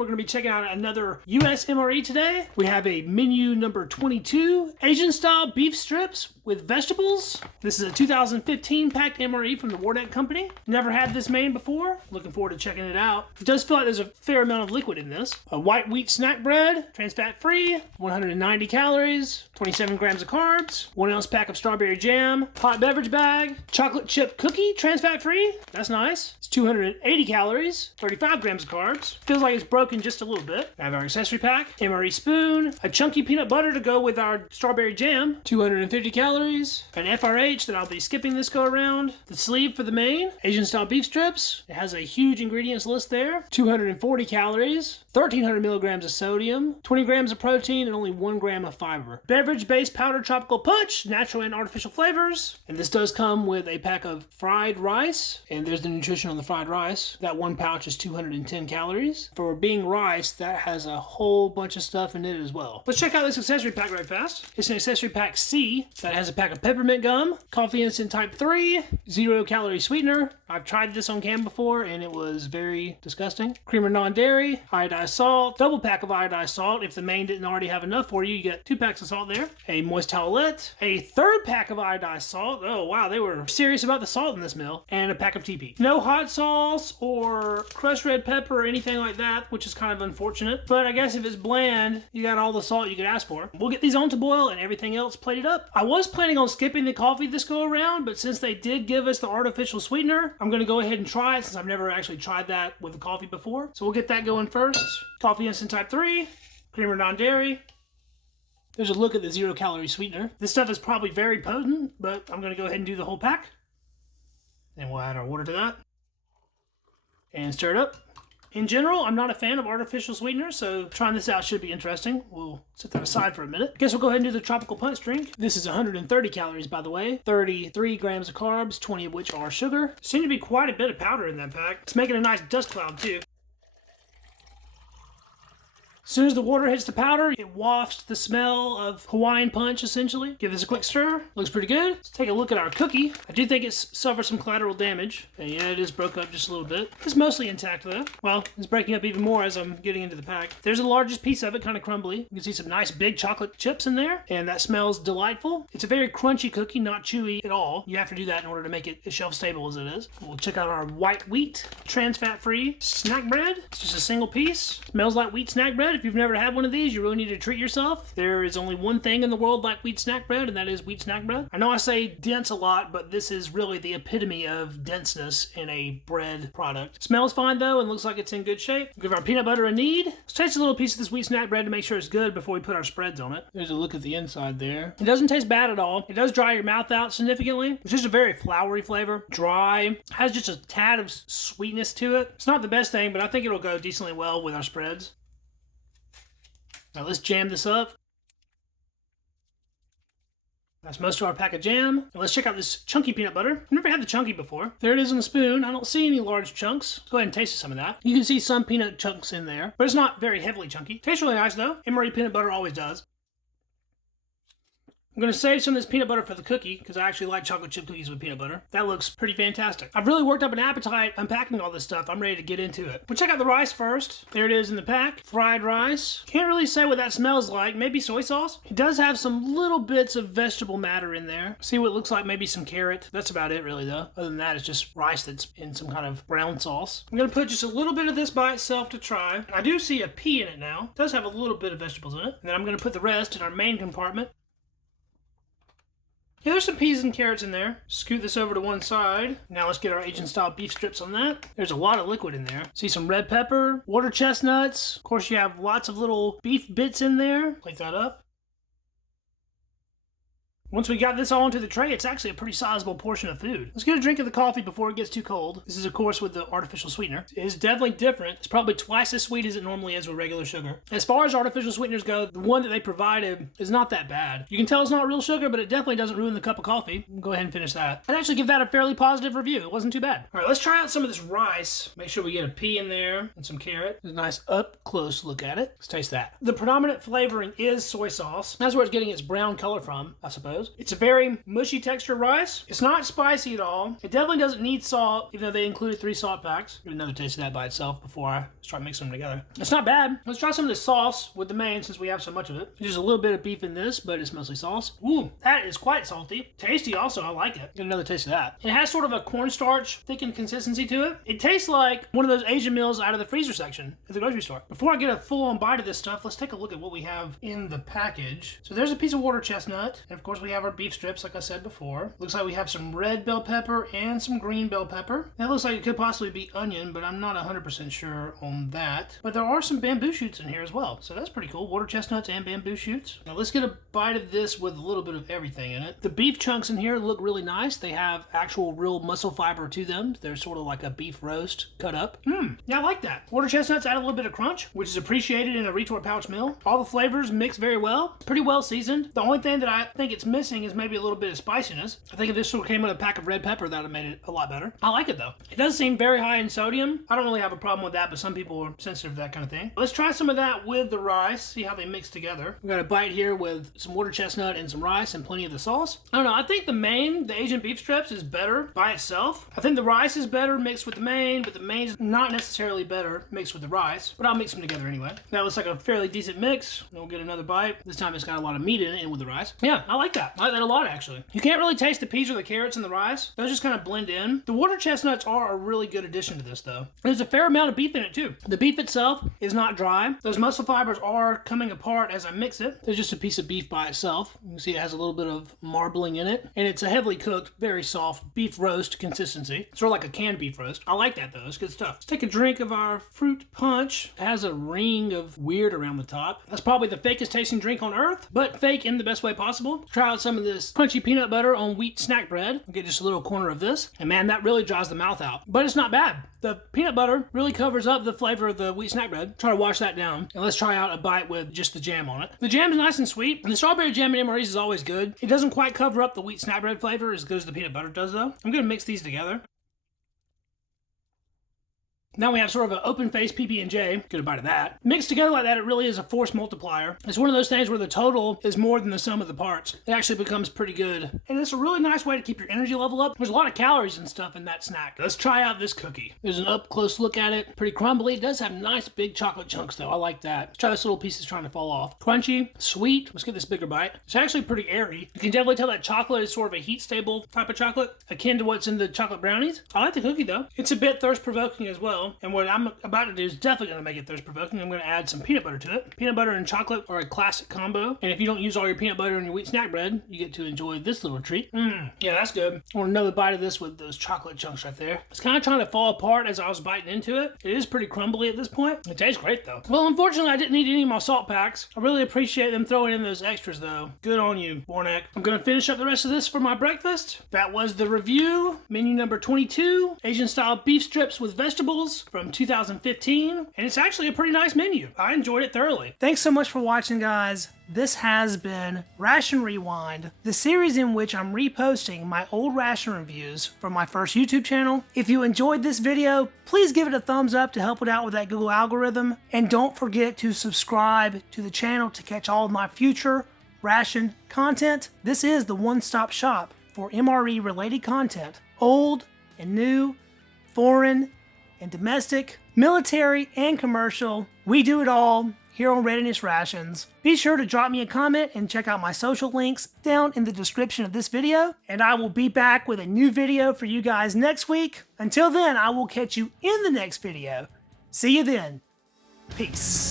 We're going to be checking out another US MRE today. We have a menu number 22, Asian style beef strips with vegetables. This is a 2015 packed MRE from the Wardeck company. Never had this made before. Looking forward to checking it out. It does feel like there's a fair amount of liquid in this. A white wheat snack bread, trans fat free, 190 calories, 27 grams of carbs, 1 ounce pack of strawberry jam, hot beverage bag, chocolate chip cookie, trans fat free. That's nice. It's 280 calories, 35 grams of carbs. Feels like it's broken just a little bit. I have our accessory pack, MRE spoon, a chunky peanut butter to go with our strawberry jam, 250 calories, an FRH that I'll be skipping this go around, the sleeve for the main, Asian style beef strips. It has a huge ingredients list there, 240 calories, 1300 milligrams of sodium, 20 grams of protein, and only 1 gram of fiber. Beverage-based powdered tropical punch, natural and artificial flavors. And this does come with a pack of fried rice, and there's the nutrition on the fried rice. That one pouch is 210 calories. For being rice, that has a whole bunch of stuff in it as well. Let's check out this accessory pack right fast. It's an accessory pack C that has a pack of peppermint gum, coffee instant type 3, 0 calorie sweetener. I've tried this on cam before and it was very disgusting. Creamer non-dairy, iodized salt, double pack of iodized salt. If the main didn't already have enough for you, you get 2 packs of salt there. A moist towelette, a third pack of iodized salt. Oh wow, they were serious about the salt in this meal. And a pack of TP. No hot sauce or crushed red pepper or anything like that, which is kind of unfortunate. But I guess if it's bland, you got all the salt you could ask for. We'll get these on to boil and everything else plated up. I was planning on skipping the coffee this go around, but since they did give us the artificial sweetener, I'm going to go ahead and try it since I've never actually tried that with the coffee before. So we'll get that going first. Coffee instant type 3, creamer non-dairy. There's a look at the 0 calorie sweetener. This stuff is probably very potent, but I'm going to go ahead and do the whole pack. And we'll add our water to that. And stir it up. In general, I'm not a fan of artificial sweeteners, so trying this out should be interesting. We'll set that aside for a minute. Guess we'll go ahead and do the tropical punch drink. This is 130 calories, by the way. 33 grams of carbs, 20 of which are sugar. Seems to be quite a bit of powder in that pack. It's making a nice dust cloud, too. As soon as the water hits the powder, it wafts the smell of Hawaiian punch, essentially. Give this a quick stir. Looks pretty good. Let's take a look at our cookie. I do think it's suffered some collateral damage. And yeah, it is broke up just a little bit. It's mostly intact, though. Well, it's breaking up even more as I'm getting into the pack. There's the largest piece of it, kind of crumbly. You can see some nice big chocolate chips in there, and that smells delightful. It's a very crunchy cookie, not chewy at all. You have to do that in order to make it as shelf-stable as it is. We'll check out our white wheat, trans-fat-free snack bread. It's just a single piece. Smells like wheat snack bread. If you've never had one of these, you really need to treat yourself. There is only one thing in the world like wheat snack bread, and that is wheat snack bread. I know I say dense a lot, but this is really the epitome of denseness in a bread product. Smells fine though, and looks like it's in good shape. Give our peanut butter a knead. Let's taste a little piece of this wheat snack bread to make sure it's good before we put our spreads on it. There's a look at the inside there. It doesn't taste bad at all. It does dry your mouth out significantly. It's just a very floury flavor. Dry. Has just a tad of sweetness to it. It's not the best thing, but I think it'll go decently well with our spreads. Now let's jam this up. That's most of our pack of jam. Now let's check out this chunky peanut butter. I've never had the chunky before. There it is on the spoon. I don't see any large chunks. Let's go ahead and taste some of that. You can see some peanut chunks in there, but it's not very heavily chunky. Tastes really nice though. MRE peanut butter always does. I'm going to save some of this peanut butter for the cookie because I actually like chocolate chip cookies with peanut butter. That looks pretty fantastic. I've really worked up an appetite unpacking all this stuff. I'm ready to get into it. We'll check out the rice first. There it is in the pack. Fried rice. Can't really say what that smells like. Maybe soy sauce. It does have some little bits of vegetable matter in there. See what it looks like, maybe some carrot. That's about it really though. Other than that, it's just rice that's in some kind of brown sauce. I'm going to put just a little bit of this by itself to try. I do see a pea in it now. It does have a little bit of vegetables in it. And then I'm going to put the rest in our main compartment. Yeah, there's some peas and carrots in there. Scoot this over to one side. Now let's get our Asian-style beef strips on that. There's a lot of liquid in there. See some red pepper, water chestnuts. Of course, you have lots of little beef bits in there. Plate that up. Once we got this all into the tray, it's actually a pretty sizable portion of food. Let's get a drink of the coffee before it gets too cold. This is, of course, with the artificial sweetener. It is definitely different. It's probably twice as sweet as it normally is with regular sugar. As far as artificial sweeteners go, the one that they provided is not that bad. You can tell it's not real sugar, but it definitely doesn't ruin the cup of coffee. We'll go ahead and finish that. I'd actually give that a fairly positive review. It wasn't too bad. All right, let's try out some of this rice. Make sure we get a pea in there and some carrot. There's a nice up-close look at it. Let's taste that. The predominant flavoring is soy sauce. That's where it's getting its brown color from, I suppose. those. It's a very mushy texture rice. It's not spicy at all. It definitely doesn't need salt, even though they included 3 salt packs. Get another taste of that by itself before I start mixing them together. It's not bad. Let's try some of the sauce with the main since we have so much of it. There's a little bit of beef in this, but it's mostly sauce. Ooh, that is quite salty. Tasty also, I like it. Get another taste of that. It has sort of a cornstarch thickened consistency to it. It tastes like one of those Asian meals out of the freezer section at the grocery store. Before I get a full-on bite of this stuff, let's take a look at what we have in the package. So there's a piece of water chestnut, and of course we have our beef strips like I said before. Looks like we have some red bell pepper and some green bell pepper. That looks like it could possibly be onion, but I'm not 100% sure on that. But there are some bamboo shoots in here as well, so that's pretty cool. Water chestnuts and bamboo shoots. Now let's get a bite of this with a little bit of everything in it. The beef chunks in here look really nice. They have actual real muscle fiber to them. They're sort of like a beef roast cut up. Yeah, I like that. Water chestnuts add a little bit of crunch, which is appreciated in a retort pouch meal. All the flavors mix very well. Pretty well seasoned. The only thing that I think it's missing is maybe a little bit of spiciness. I think if this sort of came with a pack of red pepper, that would have made it a lot better. I like it though. It does seem very high in sodium. I don't really have a problem with that, but some people are sensitive to that kind of thing. Let's try some of that with the rice, see how they mix together. We got a bite here with some water chestnut and some rice and plenty of the sauce. I don't know, I think the Asian beef strips is better by itself. I think the rice is better mixed with the main, but the main is not necessarily better mixed with the rice, but I'll mix them together anyway. That looks like a fairly decent mix. We'll get another bite. This time it's got a lot of meat in it and with the rice. Yeah, I like that. I like that a lot actually. You can't really taste the peas or the carrots in the rice. Those just kind of blend in. The water chestnuts are a really good addition to this though. There's a fair amount of beef in it too. The beef itself is not dry. Those muscle fibers are coming apart as I mix it. There's just a piece of beef by itself. You can see it has a little bit of marbling in it, and it's a heavily cooked, very soft beef roast consistency. Sort of like a canned beef roast. I like that though. It's good stuff. Let's take a drink of our fruit punch. It has a ring of weird around the top. That's probably the fakest tasting drink on earth, but fake in the best way possible. Try out some of this crunchy peanut butter on wheat snack bread. I'll get just a little corner of this, and man, that really dries the mouth out. But it's not bad. The peanut butter really covers up the flavor of the wheat snack bread. Try to wash that down, and let's try out a bite with just the jam on it. The jam is nice and sweet, and the strawberry jam in MREs is always good. It doesn't quite cover up the wheat snack bread flavor as good as the peanut butter does though. I'm gonna mix these together. Now we have sort of an open-faced PB&J. Get a bite of that. Mixed together like that, it really is a force multiplier. It's one of those things where the total is more than the sum of the parts. It actually becomes pretty good. And it's a really nice way to keep your energy level up. There's a lot of calories and stuff in that snack. Let's try out this cookie. There's an up-close look at it. Pretty crumbly. It does have nice big chocolate chunks though. I like that. Let's try this little piece that's trying to fall off. Crunchy, sweet. Let's get this bigger bite. It's actually pretty airy. You can definitely tell that chocolate is sort of a heat-stable type of chocolate, akin to what's in the chocolate brownies. I like the cookie though. It's a bit thirst-provoking as well. And what I'm about to do is definitely going to make it thirst-provoking. I'm going to add some peanut butter to it. Peanut butter and chocolate are a classic combo. And if you don't use all your peanut butter in your wheat snack bread, you get to enjoy this little treat. Yeah, that's good. I want another bite of this with those chocolate chunks right there. It's kind of trying to fall apart as I was biting into it. It is pretty crumbly at this point. It tastes great though. Well, unfortunately, I didn't need any of my salt packs. I really appreciate them throwing in those extras though. Good on you, Warnack. I'm going to finish up the rest of this for my breakfast. That was the review. Menu number 22. Asian-style beef strips with vegetables from 2015. And it's actually a pretty nice menu. I enjoyed it thoroughly. Thanks so much for watching, guys. This has been Ration Rewind, the series in which I'm reposting my old ration reviews from my first YouTube channel. If you enjoyed this video, please give it a thumbs up to help it out with that Google algorithm. And don't forget to subscribe to the channel to catch all of my future ration content. This is the one-stop shop for MRE related content. Old and new, foreign and domestic, military and commercial. We do it all here on Readiness Rations. Be sure to drop me a comment and check out my social links down in the description of this video. And I will be back with a new video for you guys next week. Until then, I will catch you in the next video. See you then. Peace.